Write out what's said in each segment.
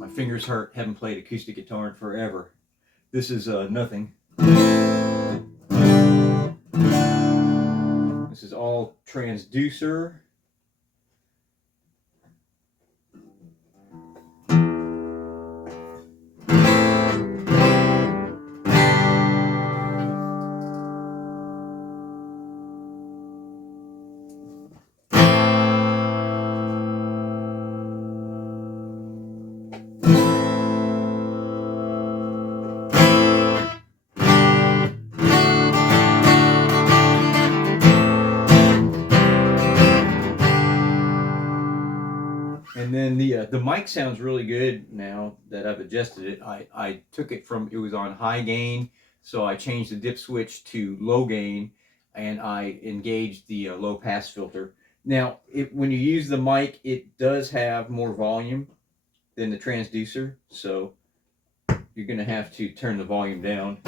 My fingers hurt. Haven't played acoustic guitar in forever. This is nothing. This is all transducer. And then the mic sounds really good now that I've adjusted it. I took it from, it was on high gain, so I changed the dip switch to low gain, and I engaged the low pass filter. Now, when you use the mic, it does have more volume than the transducer, so you're going to have to turn the volume down.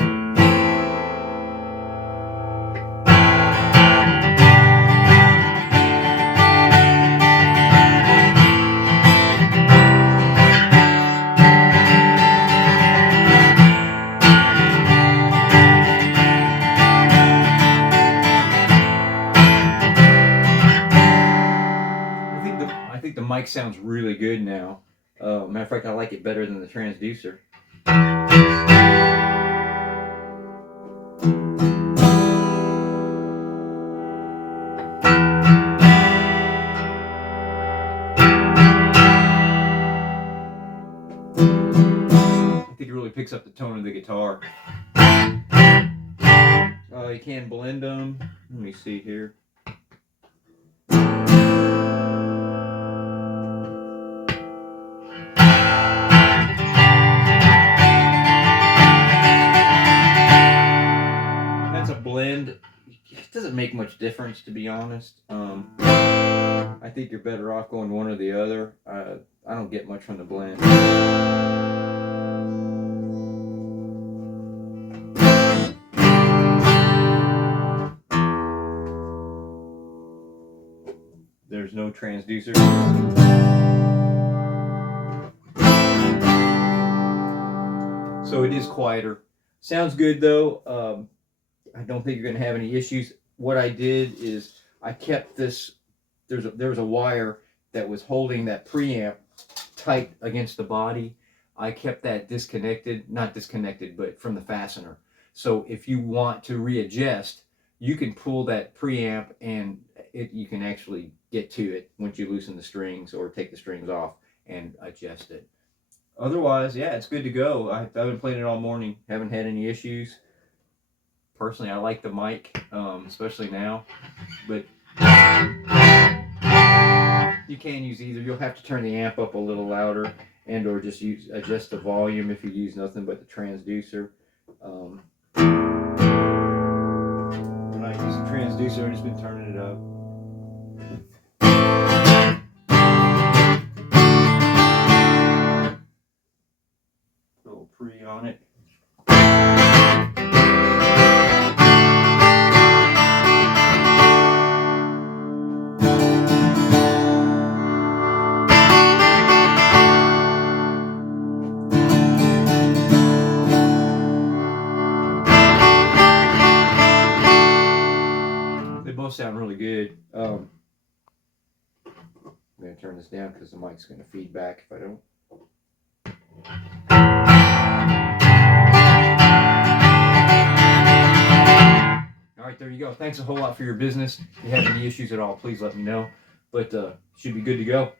I think the mic sounds really good now. Matter of fact, I like it better than the transducer. I think it really picks up the tone of the guitar. You can blend them. Let me see here. That's a blend. It doesn't make much difference, to be honest. I think you're better off going one or the other. I don't get much from the blend. There's no transducer. So it is quieter. Sounds good though. I don't think you're going to have any issues. What I did is I kept this. There was a wire that was holding that preamp tight against the body. I kept that disconnected, not disconnected, but from the fastener. So if you want to readjust, you can pull that preamp and you can actually get to it once you loosen the strings or take the strings off and adjust it. Otherwise, yeah, it's good to go. I've been playing it all morning. Haven't had any issues. Personally, I like the mic, especially now. But you can use either. You'll have to turn the amp up a little louder and or just adjust the volume if you use nothing but the transducer. When I use the transducer, I've just been turning it up. A little pre on it. They both sound really good. I'm going to turn this down because the mic's going to feed back if I don't. All right, there you go. Thanks a whole lot for your business. If you have any issues at all, please let me know. But should be good to go.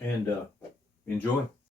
And enjoy.